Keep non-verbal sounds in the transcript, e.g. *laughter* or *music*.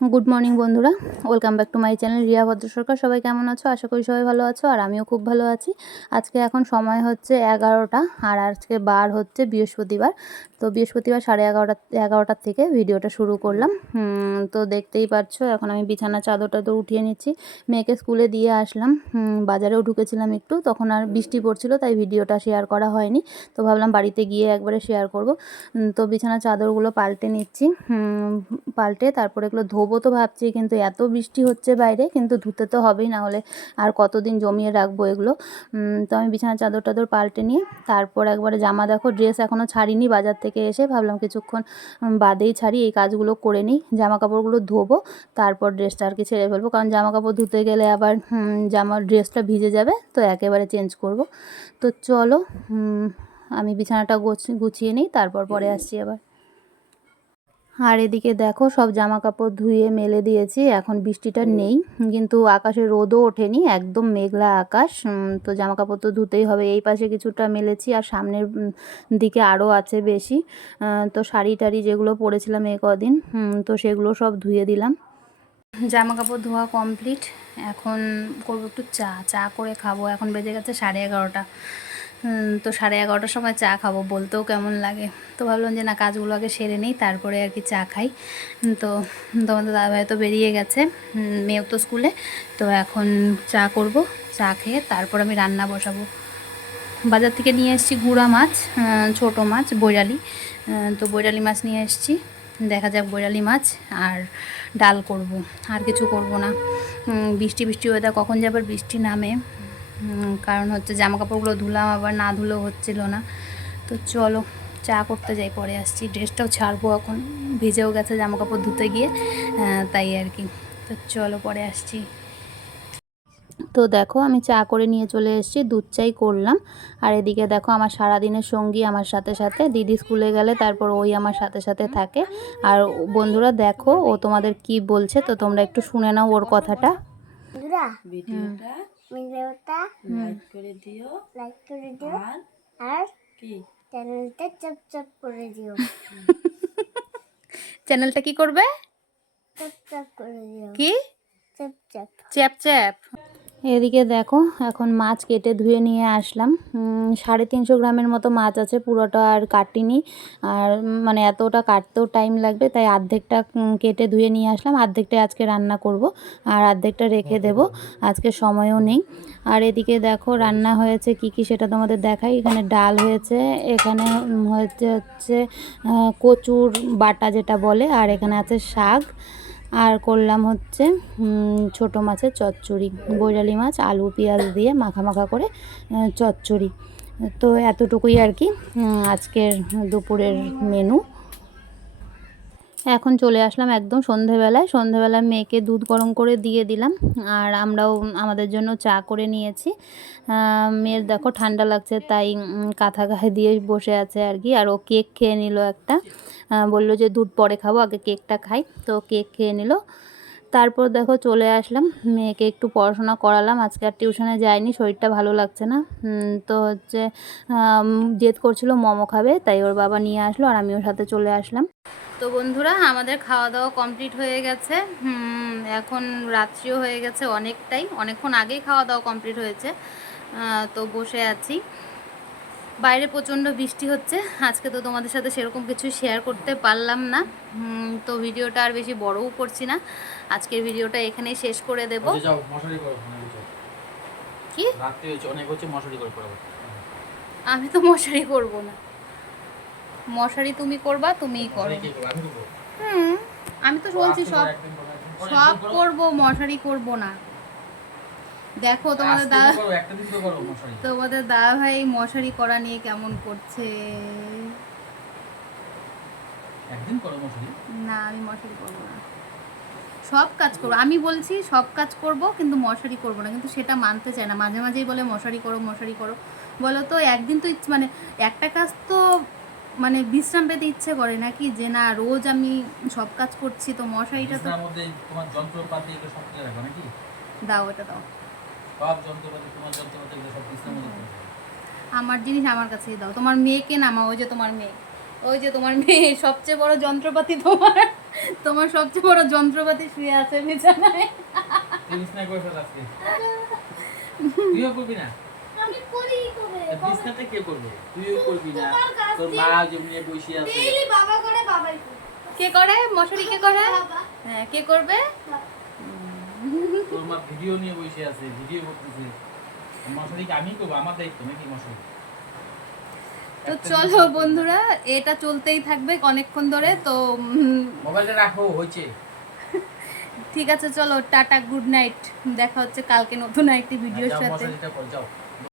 Good morning বন্ধুরা। Welcome back to my channel Riya Bhadra Sarkar. সবাই কেমন আছো? আশা করি সবাই ভালো আছো, আর আমিও খুব ভালো আছি। আজকে এখন সময় হচ্ছে এগারোটা, আর আজকে বার হচ্ছে বৃহস্পতিবার। তো বৃহস্পতিবার সাড়ে এগারোটা, এগারোটার থেকে ভিডিওটা শুরু করলাম। তো দেখতেই পাচ্ছ, এখন আমি বিছানা চাদরটা তো উঠিয়ে নিচ্ছি। মেয়েকে স্কুলে দিয়ে আসলাম। বাজারেও ঢুকেছিলাম একটু। তখন আর বৃষ্টি পড়ছিল, তাই ভিডিওটা শেয়ার করা হয়নি। তো ভাবলাম বাড়িতে গিয়ে একবারে শেয়ার করব। তো বিছানা চাদরগুলো পাল্টে নিচ্ছি। পাল্টে তারপরে এগুলো ধোবো। তো ভাবছি কিন্তু এত বৃষ্টি হচ্ছে বাইরে কিন্তু ধুতে তো হবেই না হলে আর কতদিন জমিয়ে রাখব এগুলো। তো আমি বিছানা চাদর টাদর পাল্টে নিয়ে তারপর একবারে জামা দেখো ড্রেস এখনও ছাড়িনি বাজার থেকে এসে ভাবলাম কিছুক্ষণ বাদেই ছাড়ি এই কাজগুলো করে নিই জামা কাপড়গুলো ধোবো তারপর ড্রেসটা আর কি ছেড়ে ফেলব কারণ জামা কাপড় ধুতে গেলে আবার জামার ড্রেসটা ভিজে যাবে তো একেবারে চেঞ্জ করব। তো চলো আমি বিছানাটা গুছিয়ে নিই তারপর পরে আসছি আবার। আর এদিকে দেখো সব জামা কাপড় ধুয়ে মেলে দিয়েছি এখন বৃষ্টিটা নেই কিন্তু আকাশে রোদও ওঠেনি একদম মেঘলা আকাশ তো জামা কাপড় তো ধুতেই হবে এই পাশে কিছুটা মেলেছি আর সামনের দিকে আরও আছে বেশি তো শাড়ি টাড়ি যেগুলো পরেছিলাম এ কদিন তো সেগুলো সব ধুয়ে দিলাম। জামা কাপড় ধোয়া কমপ্লিট এখন করব একটু চা চা করে খাব এখন বেজে গেছে সাড়ে এগারোটা। তো সাড়ে এগারোটার সময় চা খাব, বলতেও কেমন লাগে। তো ভাবলাম যে না, কাজগুলো আগে সেরে নিই, তারপরে আর কি চা খাই। তো তোমাদের দাদাভাই তো বেরিয়ে গেছে মেয়েও তো স্কুলে, তো এখন চা করব, চা খেয়ে তারপর আমি রান্না বসাবো। বাজার থেকে নিয়ে এসেছি গুঁড়া মাছ ছোটো মাছ, বৈরালি। তো বৈরালি মাছ নিয়ে এসেছি, দেখা যাক বৈরালি মাছ আর ডাল করব, আর কিছু করব না। বৃষ্টি বৃষ্টি ওয়েদার কখন যে আবার বৃষ্টি নামে। কারণ হচ্ছে জামা কাপড়গুলো ধুলাম আবার না ধুলেও হচ্ছিল না। তো চলো চা করতে যাই পরে আসছি। ড্রেসটাও ছাড়বো এখন। ভিজেও গেছে জামা কাপড় ধুতে গিয়ে তাই আর কি। তো চলো পরে আসছি। তো দেখো আমি চা করে নিয়ে চলে এসেছি দুধ চাই করলাম। আর এদিকে দেখো আমার সারাদিনের সঙ্গী আমার সাথে সাথে। দিদি স্কুলে গেলে তারপর ওই আমার সাথে সাথে থাকে। আর বন্ধুরা দেখো ও তোমাদের কি বলছে তো তোমরা একটু শুনে নাও ওর কথাটা। ভিডিওটা ভিডিওটা লাইক করে দিও। লাইক করে দিও। আর? আর? কি? চ্যানেলটা চপ চপ করে দিও। *laughs* চ্যানেলটা কি করবে? চপ চপ করে দিও। কি? চপ চপ চ্যাপ চ্যাপ এদিকে দেখো এখন মাছ কেটে ধুয়ে নিয়ে আসলাম। সাড়ে তিনশো গ্রামের মতো মাছ আছে পুরোটা আর কাটিনি। আর মানে এতটা কাটতেও টাইম লাগবে তাই অর্ধেকটা কেটে ধুয়ে নিয়ে আসলাম। অর্ধেকটা আজকে রান্না করব আর অর্ধেকটা রেখে দেব আজকে সময়ও নেই। আর এদিকে দেখো রান্না হয়েছে কি কি সেটা তোমাদের দেখাই। এখানে ডাল হয়েছে এখানে হচ্ছে হচ্ছে কচুর বাটা যেটা বলে আর এখানে আছে শাক। আর করলাম হচ্ছে ছোটো মাছের চচ্চড়ি, বৈরালি মাছ, আলু, পেঁয়াজ দিয়ে মাখা মাখা করে চচ্চড়ি। তো এতটুকুই আর কি আজকের দুপুরের মেনু এখন চলে আসলাম একদম সন্ধেবেলায়। সন্ধেবেলায় মেয়েকে দুধ গরম করে দিয়ে দিলাম, আর আমরাও আমাদের জন্য চা করে নিয়েছি। মেয়ের দেখো ঠান্ডা লাগছে, তাই কাঁথা গায়ে দিয়ে বসে আছে আর কি, আর ও কেক খেয়ে নিল একটা। বলল যে দুধ পরে খাব, আগে কেকটা খাই। তো কেক খেয়ে নিল। তারপর দেখো চলে আসলাম, মেয়েকে একটু পড়াশোনা করালাম। আজকে আর টিউশনে যায়নি শরীরটা ভালো লাগছে না। তো হচ্ছে জেদ করছিল মোমো খাবে, তাই ওর বাবা নিয়ে আসলো আর আমি ওর সাথে চলে আসলাম। তো বন্ধুরা, আমাদের খাওয়া দাওয়া কমপ্লিট হয়ে গেছে। এখন রাত্রিও হয়ে গেছে অনেকটাই। অনেকক্ষণ আগেই খাওয়া দাওয়া কমপ্লিট হয়েছে। তো বসে আছি। বাইরে প্রচণ্ড বৃষ্টি হচ্ছে। আজকে তো তোমাদের সাথে সেরকম কিছু শেয়ার করতে পারলাম না। তো ভিডিওটা আর বেশি বড়ও করছি না। আজকের ভিডিওটা এখানেই শেষ করে দেব। যাও। কি? আমি তো মশারি করব না। মশারি তুমি করবা তুমিই করো। আমি হুম আমি তো বলছি সব সব করব মশারি করব না। দেখো তোমাদের দাদা একটা দিন তো করো মশারি। তোমাদের দাদা ভাই মশারি করা নিয়ে কেমন করছে? একদিন করো মশারি? না আমি মশারি করব না। সব কাজ করব। আমি বলছি সব কাজ করব কিন্তু মশারি করব না। কিন্তু সেটা মানতে চায় না। মাঝে মাঝেই বলে মশারি করো মশারি করো। বলো তো একদিন তো ইচ্ছে মানে একটা কাজ তো মানে বিশ্রাম পেতে ইচ্ছে করে নাকি? যে না রোজ আমি সব কাজ করছি তো মশারিটা তো বিছানার তোমার যন্ত্রপাতি এগুলো সব কিছু রাখো নাকি? দাও এটা দাও। সব যন্ত্রপাতি তোমার যন্ত্রপাতি এগুলো সব বিছানার মধ্যে আমার জিনিস আমার কাছেই দাও। তোমার মেয়েকে নামা ওই যে তোমার মেয়ে। ওই যে তোমার মেয়ে সবচেয়ে বড় যন্ত্রপাতি তোমার তোমার সবচেয়ে বড় যন্ত্রপাতি শুয়ে আছে বিছানায়। তুই বিছনায় করে ফেল আজকে? তুইও করবি না? আমি করি কবে? বিছনাতে কে করবে? তুইও করবি না। তোর মা যেমনি বসে আছে। ডেইলি বাবা করে বাবাই করে। কে করে? মশারি কে করে? হ্যাঁ কে করবে? তোর মা ভিডিও নিয়ে বসে আছে ভিডিও করতেছে। আমি করব আমার দায়িত্ব নাকি মশারি? তো চলো বন্ধুরা এটা চলতেই থাকবে অনেকক্ষণ ধরে তো মোবাইলটা রাখো হয়েছে। ঠিক আছে চলো টাটা গুড নাইট। দেখা হচ্ছে কালকে নতুন একটি ভিডিওর যাও সাথে।